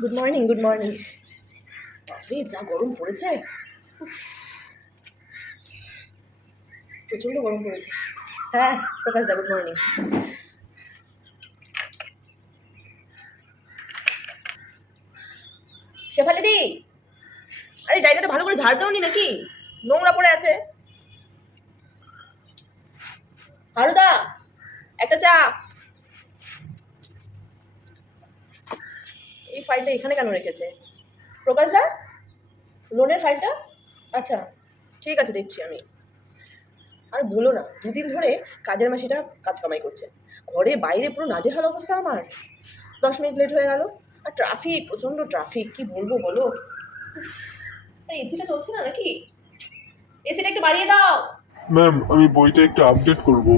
Good morning good morning বাপরে যা গরম পড়েছে। প্রচণ্ড গরম পড়েছে। হ্যাঁ প্রকাশ দা গুড মর্নিং শেফালি দি আরে জায়গাটা ভালো করে ঝাড় দাওনি নাকি? নোংরা পড়ে আছে। হারুদা একটা চা। এই ফাইলটা এখানে কেন রেখেছে? প্রকাশ দা লোনের ফাইলটা আচ্ছা ঠিক আছে দেখছি আমি। আর বলো না দুদিন ধরে কাজের মাসিটা কাজ কামাই করছে। ঘরে বাইরে পুরো নাজেহাল অবস্থা আমার। দশ মিনিট লেট হয়ে গেল আর ট্রাফিক প্রচণ্ড ট্রাফিক কি বলব বলো? এসিটা চলছে না নাকি? এসিটা একটু বাড়িয়ে দাও। ম্যাম আমি বইটা একটু আপডেট করব।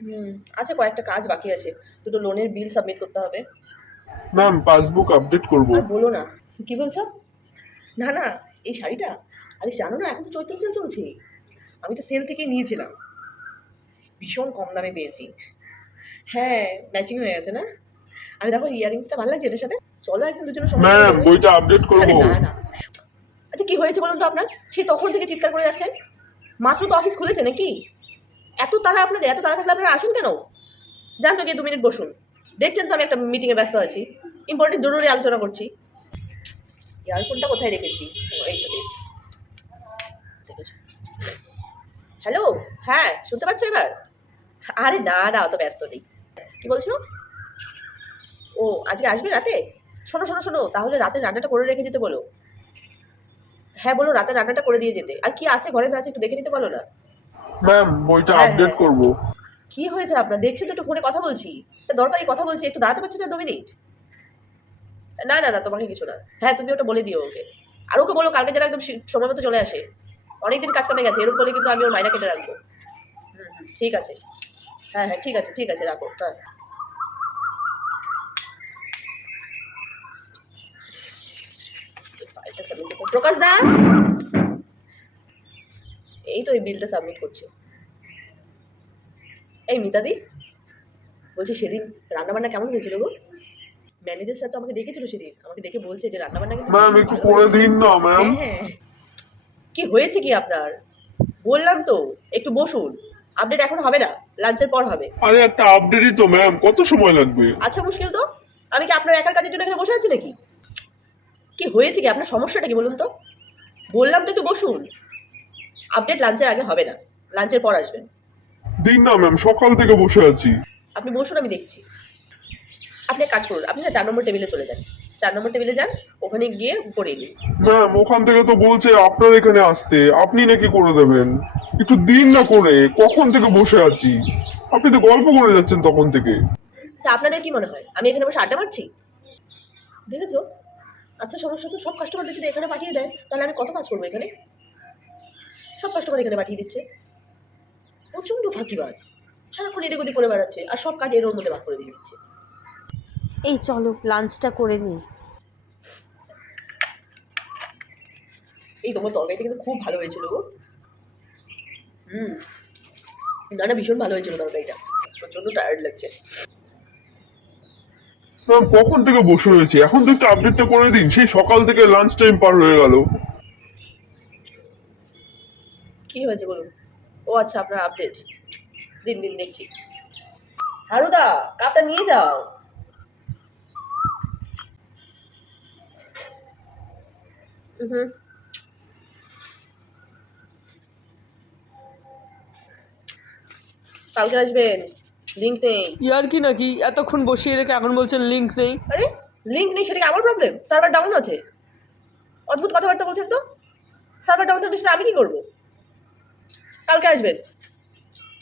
হুম আচ্ছা কয়েকটা কাজ বাকি আছে। দুটো লোনের বিল সাবমিট করতে হবে। ম্যাম পাসবুক আপডেট করব। আর বলো না। কি বলছো? না না এই শাড়িটা? আরে জানো না এখন তো চৈত্র সেল চলছে। আমি তো সেল থেকে নিয়েছিলাম। ভীষণ কম দামে পেয়েছি। হ্যাঁ ম্যাচিং হয়ে গেছে না? আমি দেখো ইয়ারিংসটা ভালো লাগছে এটার সাথে? চলো একদিন দুজনের সময় ম্যাম বইটা আপডেট করব। না না। আচ্ছা কি হয়েছে বলুন তো আপনার? সে তখন থেকে চিৎকার করে যাচ্ছেন? মাত্র তো অফিস খুলেছে নাকি? এত তারা আপনাদের এত তারা থাকলে আপনারা আসেন কেন? যান তো গিয়ে দু মিনিট বসুন। দেখছেন তো আমি একটা মিটিংয়ে ব্যস্ত আছি। ইম্পর্টেন্ট জরুরি আলোচনা করছি। ইয়ারফোনটা কোথায় রেখেছি? ও, এই তো পেয়েছি হ্যালো হ্যাঁ শুনতে পাচ্ছ এবার? আরে না না অত ব্যস্ত নেই। কি বলছো? ও আজকে আসবে রাতে? শোনো শোনো শোনো তাহলে রাতে রান্নাটা করে রেখে যেতে বলো। হ্যাঁ বলো রাতে রান্নাটা করে দিয়ে যেতে। আর কি আছে ঘরে না আছে একটু দেখে নিতে বলো না। ম্যাম বইটা আপডেট। করব। কি হয়েছে আপনার? দেখছেন তো একটু ফোনে কথা বলছি। দরকারি কথা বলছি, একটু দাঁড়াতে পারছি না দু মিনিট? না না না, তোমাকে কিছু না। হ্যাঁ তুমি ওটা বলে দিও ওকে। আর ওকে বলো, কালকে যেন একদম সময় মতো চলে আসে। অনেকদিন কাজ কামে গেছে, এরকম বলে কিন্তু আমি ওর মাইনা কেটে রাখব। হুম হুম, ঠিক আছে। হ্যাঁ হ্যাঁ ঠিক আছে ঠিক আছে, রাখো হ্যাঁ। প্রকাশ দা? এই তো এই বিলটা সাবমিট করছে। এই মিতাদি? বলছি সেদিন রান্নাবান্না কেমন হয়েছিল গো? ম্যানেজার স্যার তো আমাকে ডেকেছিল সেদিন আমাকে ডেকে বলছে যে রান্নাবান্না ম্যাম একটু করে দিন না ম্যাম হ্যাঁ কি হয়েছে কি আপনার? বললাম তো একটু বসুন আপডেট এখন হবে না লাঞ্চের পর হবে। আরে একটা আপডেটই তো ম্যাম কত সময় লাগবে? আচ্ছা মুশকিল তো। আমি কি আপনার একার কাজের জন্য এখানে বসে আছি নাকি? কি হয়েছে কি? আপনার সমস্যাটা কি বলুন তো? বললাম তো একটু বসুন আপডেট লাঞ্চের আগে হবে না লাঞ্চের পর আসবেন। দিন না ম্যাম সকাল থেকে বসে আছি। আপনি বসুন আমি দেখছি। আপনি এক কাজ করুন আপনি না চার নম্বর টেবিলে চলে যান। চার নম্বর টেবিলে যান ওখানে গিয়ে পড়িয়ে নিন ম্যাম ওখান থেকে তো বলছে আপনার এখানে আসতে আপনি নাকি করে দেবেন। একটু দিন না করে কখন থেকে বসে আছি? আপনি তো গল্প করে যাচ্ছেন তখন থেকে। আচ্ছা আপনাদের কি মনে হয়? আমি এখানে বসে আড্ডা মারছি? দেখেছ? আচ্ছা সমস্যা তো সব কাস্টমারদের যদি এখানে পাঠিয়ে দেয় তাহলে আমি কত কাজ করব এখানে? সব কাস্টমার এখানে পাঠিয়ে দিচ্ছে। প্রচণ্ড ফাঁকিবাজ। সারাক্ষণ এদিক ওদিক করে বেড়াচ্ছে আর সব কাজ এর ওর মধ্যে ভাগ করে দিয়ে দিচ্ছে। এই চলো লাঞ্চটা করে নিই। এই তোমার তরকারিটা কিন্তু খুব ভালো হয়েছিল গো। হুম। না না ভীষণ ভালো হয়েছিল তরকারিটা। প্রচণ্ড টায়ার্ড লাগছে। ম্যাম কখন থেকে বসে রয়েছি? এখন তো একটু আপডেটটা করে দিন। সেই সকাল থেকে লাঞ্চ টাইম পার হয়ে গেল। কি হয়েছে বলুন? ও আচ্ছা আপনার আপডেট দিন দিন দেখছি। হারুদা কাপটা নিয়ে যাও। হুম। কালকে আসবেন লিঙ্ক নেই। ইয়ার কি নাকি? এতক্ষণ বসিয়ে রেখে এখন বলছেন লিঙ্ক নেই। আরে লিঙ্ক নেই সেটা কি আমার প্রবলেম সার্ভার ডাউন আছে। অদ্ভুত কথাবার্তা বলছেন তো। সার্ভার ডাউন থাকলে সেটা আমি কি করব? কালকে আসবেন।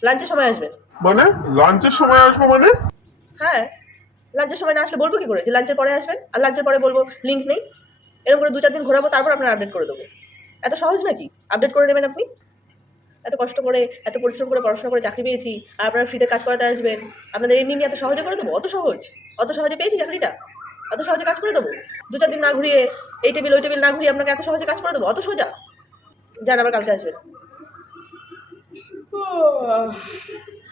লাঞ্চের সময় আসবেন মানে? লাঞ্চের সময় আসব মানে? হ্যাঁ। লাঞ্চের সময় না আসলে বলব কি করে? যে লাঞ্চের পরে আসবেন আর লাঞ্চের পরে বলব লিঙ্ক নেই। এরকম করে দু চার দিন ঘোরাবো তারপর আপনার আপডেট করে দেবো। এত সহজ নাকি? আপডেট করে নেবেন আপনি? এত কষ্ট করে এত পরিশ্রম করে পড়াশোনা করে চাকরি পেয়েছি আর আপনারা ফ্রিতে কাজ করাতে আসবেন। আপনাদের এমনি এত সহজে করে দেবো? অত সহজ? অত সহজে পেয়েছি চাকরিটা? অত সহজে কাজ করে দেবো? দু চার দিন না ঘুরিয়ে এই টেবিল ওই টেবিল না ঘুরিয়ে আপনাকে এত সহজে কাজ করে দেবো? অত সোজা? যান আবার কালকে আসবেন। Oh.